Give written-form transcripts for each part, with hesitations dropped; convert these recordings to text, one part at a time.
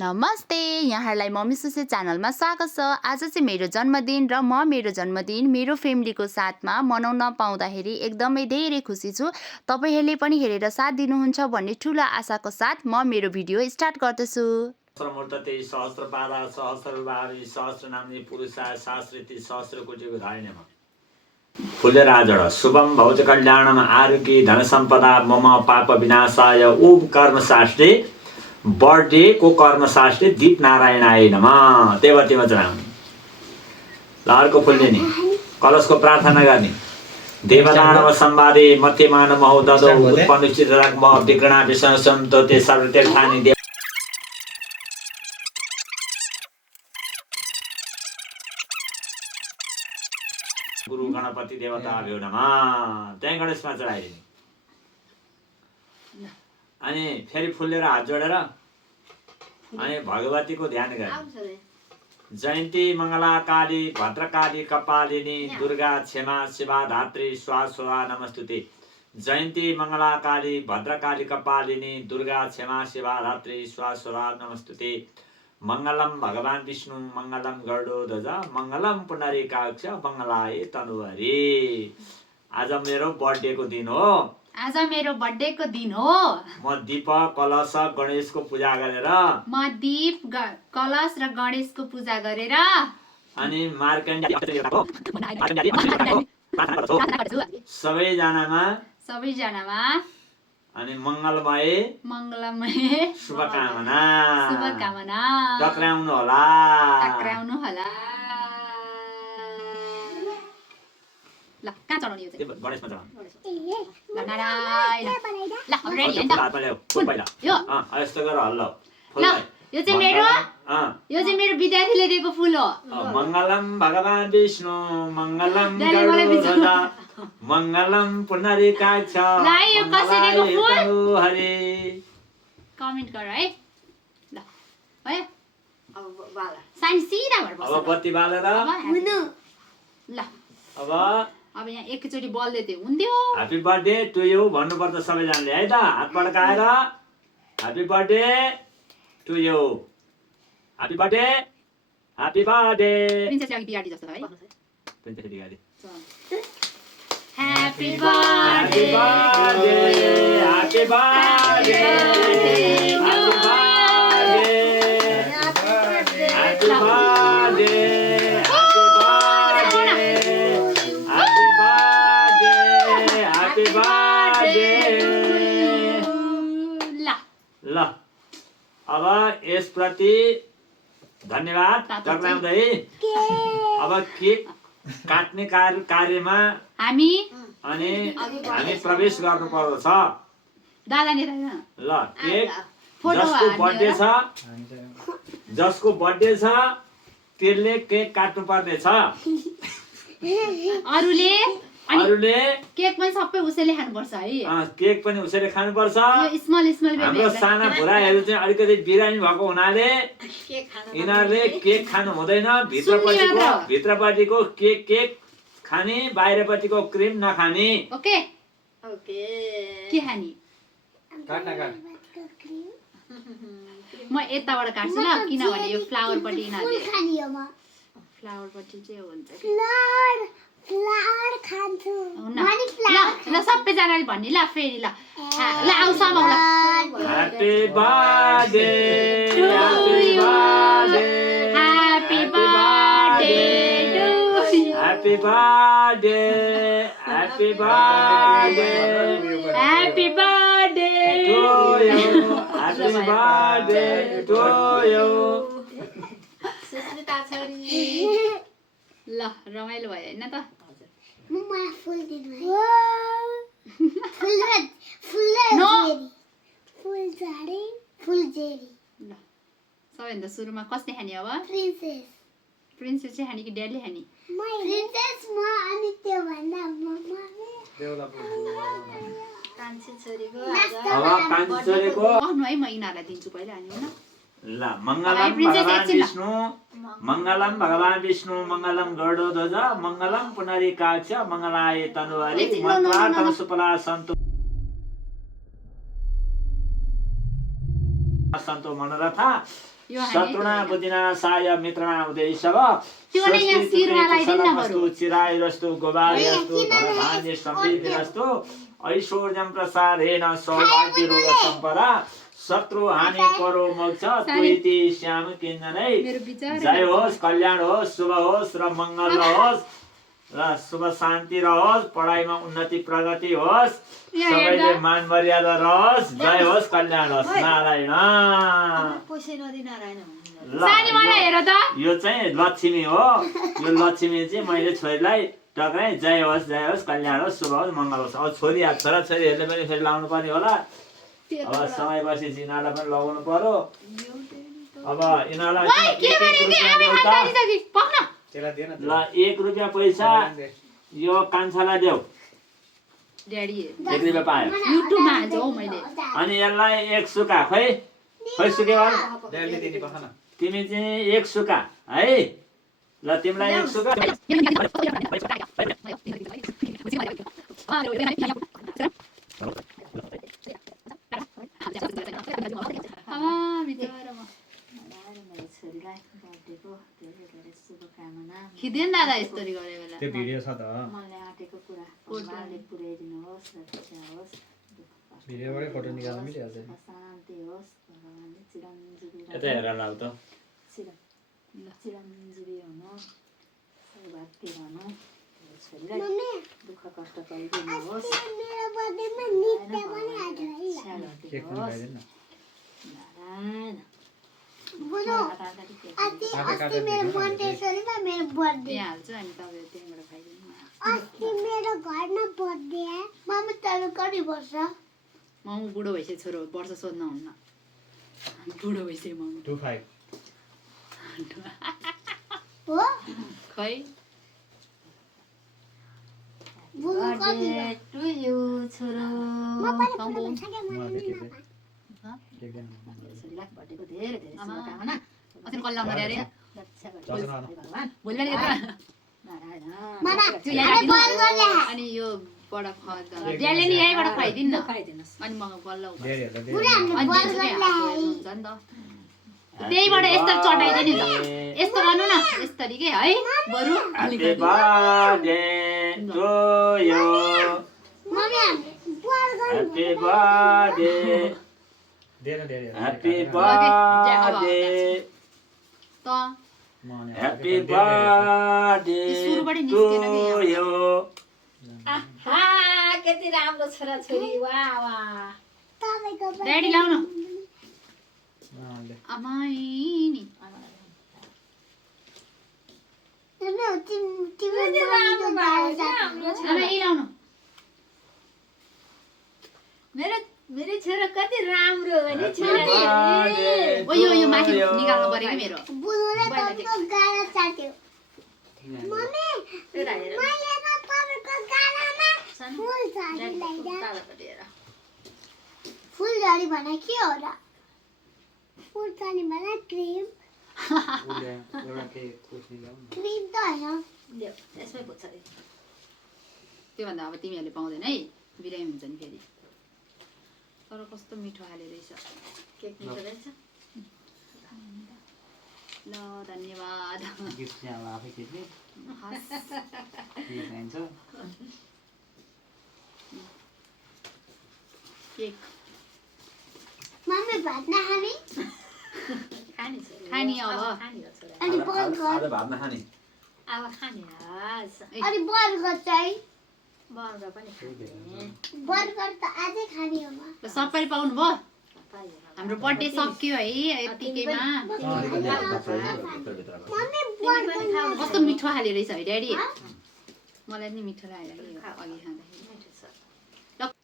नमस्ते, यहाँहरूलाई मम्मी सुसे च्यानलमा स्वागत छ। आज चाहिँ मेरो जन्मदिन र म मेरो जन्मदिन मेरो फ्यामिलीको साथमा मनाउन पाउँदाखेरि एकदमै धेरै खुसी छु। तपाईहरूले पनि हेरेर साथ दिनुहुन्छ भन्ने ठुलो आशाको साथ म मेरो भिडियो स्टार्ट गर्दछु। सहस्रमूर्तते सहस्रपादा सहस्रभावी सहस्रनाम्नि पुरुषाय शास्त्रेति सहस्रकोटिको धारिणे नमः। फुलराजड शुभम भौत कल्याणम आरोग्य धन सम्पदा मम पाप विनाशाय ओम कर्मशास्त्रे बर्थडे को कर्मशास्त्रे दीप नारायणाय नमः। देवती वचनामि लालको फुल्ने नि कलशको प्रार्थना गर्ने देवदानव संवादे मध्यमान महोददो उत्पन्न चित्रराग म विग्रणा विषय सन्तते सर्वतीर्थानि देव गुरु गणपति देवताभ्यो नमः। त्यही गणेशमा चढाइदिने अनि फेरि फुलेर हात जोडेर अनि भगवतीको ध्यान गर्ने। जयन्ती मङ्गला काली भद्रकाली कपालिनी दुर्गा क्षमा शिवा धात्री स्वाहा नमस्तुते। जयन्ती मङ्गला काली भद्रकाली कपालिनी दुर्गा क्षमा शिवा धात्री स्वाहा नमस्तुते। मङ्गलम भगवान विष्णु मङ्गलम गरुडध्वज मङ्गलम पुण्डरीकाक्ष मङ्गलाय तनुहरि। आज मेरो बर्थडेको दिन हो। आज मेरो बर्थडेको दिन हो। म दीप कलश गणेशको पूजा गरेर कलश र गणेशको पूजा गरेर अनि सबैजनामा अनि मङ्गलमय शुभकामना टक्राउनु होला। ल कहाँ चढाउने यो चाहिँ? गणेशमा चढाउनु। ल नारायण। ल रेडी हैन त? यो यस्तो गर हल्लो। ल यो चाहिँ मेरो विद्यार्थीले दिएको फुल हो। मङ्गलम भगवान विष्णु मङ्गलम गरुडध्वज मङ्गलम पुण्डरीकाक्ष मङ्गलाय तनुहरि। कमेन्ट गर है। ल भयो अब बाला साइन सिधा भएर बस्छ। अब बत्ती बालेर ल अब यहाँ एकचोटी बल्दै थियो हुन्थ्यो। ह्यापी बर्थडे टु यु भन्नुपर्छ सबैजनाले है त। हात पड्काएर happy birthday to you. Happy birthday happy birthday. Princess अघि बिगाडी जस्तो है। प्रिन्सेस बिगाडी। Happy birthday happy birthday happy birthday happy birthday ल अब यसप्रति धन्यवाद टक्राउँदै अब केक काट्ने कार्यमा हामी प्रवेश गर्नु पर्दछ। ल केक जसको बर्थडे छ त्यसले केक काट्नु पर्ने छ। अरूले केक पनि सबै उसैले खानुपर्छ है। केक पनि उसैले खानुपर्छ। स्मल हाम्रो साना भुराहरू चाहिँ अलिकति बिरामी भएको हुनाले यिनीहरूले केक खानु हुँदैन। भित्रपट्टिको केक खाने बाहिरपट्टिको क्रिम नखाने। ओके के खाने? म यताबाट काट्छु ल किनभने यो फ्लावरपट्टि फ्लावरपट्टि चाहिँ हुन्छ ल सबैजनाले भन्ने ल फेरि ल आउ समाउ ल। Happy birthday happy birthday happy birthday happy birthday happy birthday happy birthday to you happy birthday to you. Susmita छोरी ल रमाइलो भयो हैन त? सबैभन्दा सुरुमा कसले खाने अब? प्रिन्सेस चाहिँ खाने कि ड्याडीले खाने? कहनु है म यिनीहरूलाई दिन्छु पहिला अनि होइन। ल मङ्गलम भगवान विष्णु मङ्गलम भगवान विष्णु मङ्गलम गरुडध्वज मङ्गलम पुण्डरीकाक्ष मङ्गलाय तनुहरि मन्त्रार्थं सुफला सन्तु मनोरथा यो हाने शत्रुना बुद्धिना साय मित्रना उदेशव त्यो नै यहाँ शिरमा लगाइदिनु न बरु। चिरायरस्तु गोबार्यस्तु धनधान्य समृद्धिरस्तु ऐश्वर्यं प्रसादेन सौभाग्यरोग सम्पदा शत्रु हानि परो मोक्ष तुइति श्याम किन्जनै जय होस् कल्याण होस् शुभ होस् र मङ्गल होस् र शुभ शान्ति रहोस् पढाइमा उन्नति प्रगति होस् सबैले मान मर्यादा रहोस् जय होस् कल्याण होस् नारायण यो चाहिँ लक्ष्मी हो यो लक्ष्मी चाहिँ मैले छोरीलाई टक्राइ जय होस् कल्याण होस् शुभ होस् मङ्गल होस् अब छोरी छोराछोरीहरूले पनि फेरि लाउनु पर्ने होला अब समय बसेपछि यिनीहरूलाई पनि लगाउनु पर्यो अब यिनीहरूलाई ल 1 रुपियाँ पैसा यो कान्छालाई देऊ ड्याडी 1 रुपियाँ पायो युट्युबमा हाल्छु हौ मैले अनि यसलाई 1 सुका खै सुके भन तिमी चाहिँ 1 सुका है ल तिमीलाई 1 सुका खिदेन दादा यस्तरी गरे बेला त्यो भिडियो छ त भिडियोबाटै फोटो निकाल्न मिलिहाल्छ नि यता हेर लाउ त दुःख कष्ट गरिदिनुहोस् केक पनि खाइदिनु न त्यहाँ हाल्छु अनि तपाईँ त्यहाँबाट खाइदिनु मामु बुढो भइसक्यो छोरो वर्ष सोध्न हुन्न बुढो भइसक्यो मामु 25 खै अनि यो बडा ड्याडीले नि यहीँबाट खुवाइदिनु न अनि म बल्ल हुन्छ नि त त्यहीबाट यस्तो चटाइदिनु नि त यस्तो गर्नु न यस्तरी के है बरु Happy birthday to you. Happy birthday. Happy birthday. त Happy birthday to you. कति राम्रो छोरा छोरी वाह वाह ड्याडी लाउनु अमाइ नि लाउनु मेरो छोरा कति राम्रो हो नि छोरा ओ यो माथि निकाल्नु पर्यो कि मेरो फुलझडी भने के हो र फुलझडी भने क्रिम क्रिम त होइन यसमै पुग्छ रे त्योभन्दा अब तिमीहरूले पाउँदैन है बिरामी हुन्छ नि फेरि तर कस्तो मिठो हाले रहेछ केक मिठो रहेछ ल धन्यवाद गिफ्ट चाहिँ अब आफै खिच्ने के चाहिन्छ केक मम्मी भात नखाने खाने छोरी खाने अब खाने हो छोरा अनि बर्गर भात नखाने अब खाने हस् अनि बर्गर चाहिँ बर्गर पनि खाने बर्गर त आजै खाने हो म ल सबैले पाउनु भयो पाइयो हाम्रो बर्थडे सक्यो है यतिकैमा मम्मी बर्गर कस्तो मिठो हाले रहेछ है ड्याडी मलाई नि मिठो लाग्यो अघि खाँदाखेरि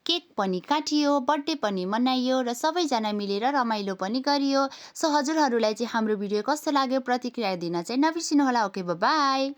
केक पनि काटियो बर्थडे पनि मनाइयो र सबैजना मिलेर रमाइलो पनि गरियो सो हजुरहरूलाई चाहिँ हाम्रो भिडियो कस्तो लाग्यो प्रतिक्रिया दिन चाहिँ नबिर्सिनु होला ओके बाई